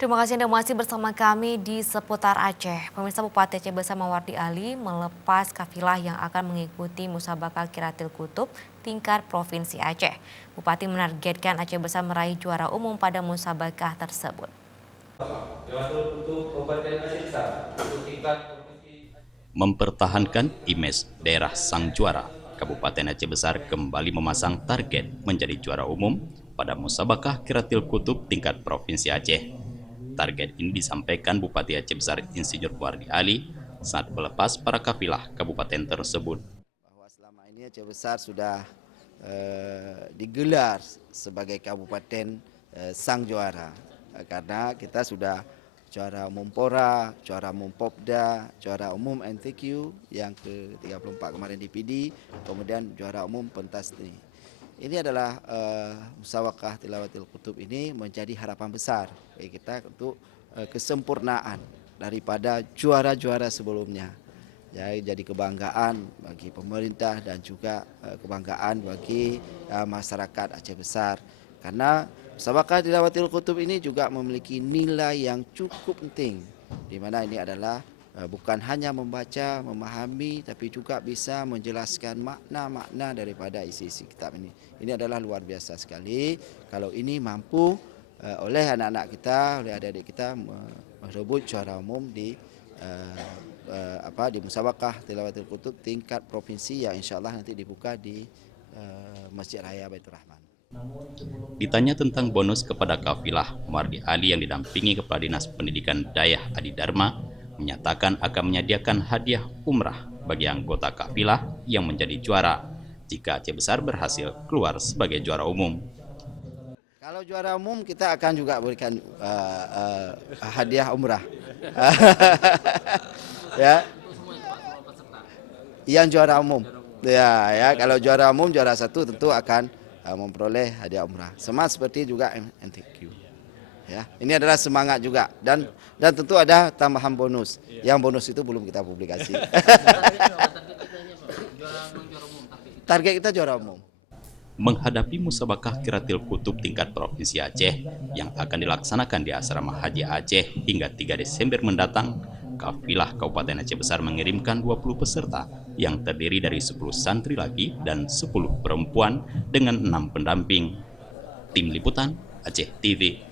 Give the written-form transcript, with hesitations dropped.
Terima kasih Anda masih bersama kami di seputar Aceh. Pemirsa Bupati Aceh bersama Wardi Ali melepas kafilah yang akan mengikuti Musabaqah Qiraatil Qutub tingkat Provinsi Aceh. Bupati menargetkan Aceh Besar meraih juara umum pada musabaqah tersebut. Mempertahankan imej daerah sang juara, Kabupaten Aceh Besar kembali memasang target menjadi juara umum pada Musabaqah Qiraatil Qutub tingkat Provinsi Aceh. Target ini disampaikan Bupati Aceh Besar Insinyur Wardi Ali saat melepas para kafilah kabupaten tersebut. Bahwa selama ini Aceh Besar sudah digelar sebagai kabupaten sang juara, karena kita sudah juara umum Pora, juara umum Popda, juara umum NTQ yang ke-34 kemarin di PD, kemudian juara umum Pentastri. Ini adalah Musabaqah Tilawatil Qutub ini menjadi harapan besar bagi kita untuk kesempurnaan daripada juara-juara sebelumnya. Jadi kebanggaan bagi pemerintah dan juga kebanggaan bagi masyarakat Aceh Besar. Karena Musabaqah Tilawatil Qutub ini juga memiliki nilai yang cukup penting, di mana ini adalah bukan hanya membaca, memahami, tapi juga bisa menjelaskan makna-makna daripada isi-isi kitab ini. Ini adalah luar biasa sekali kalau ini mampu oleh anak-anak kita, oleh adik-adik kita merebut juara umum di Musabaqah Tilawatil Qutub tingkat provinsi yang insya Allah nanti dibuka di Masjid Raya Baitur Rahman. Ditanya tentang bonus kepada kafilah, Wardi Ali yang didampingi Kepala Dinas Pendidikan Dayah Adi Dharma menyatakan akan menyediakan hadiah umrah bagi anggota kafilah yang menjadi juara jika Aceh Besar berhasil keluar sebagai juara umum. Kalau juara umum kita akan juga berikan hadiah umrah. Ya, yang juara umum. Ya, kalau juara umum juara satu tentu akan memperoleh hadiah umrah. Sama seperti juga NTQ. Ya, ini adalah semangat juga dan tentu ada tambahan bonus. Yang bonus itu belum kita publikasi. Target kita juara umum. Menghadapi Musabaqah Qiraatil Qutub tingkat Provinsi Aceh yang akan dilaksanakan di Asrama Haji Aceh hingga 3 Desember mendatang, kafilah Kabupaten Aceh Besar mengirimkan 20 peserta yang terdiri dari 10 santri laki dan 10 perempuan dengan 6 pendamping. Tim Liputan Aceh TV.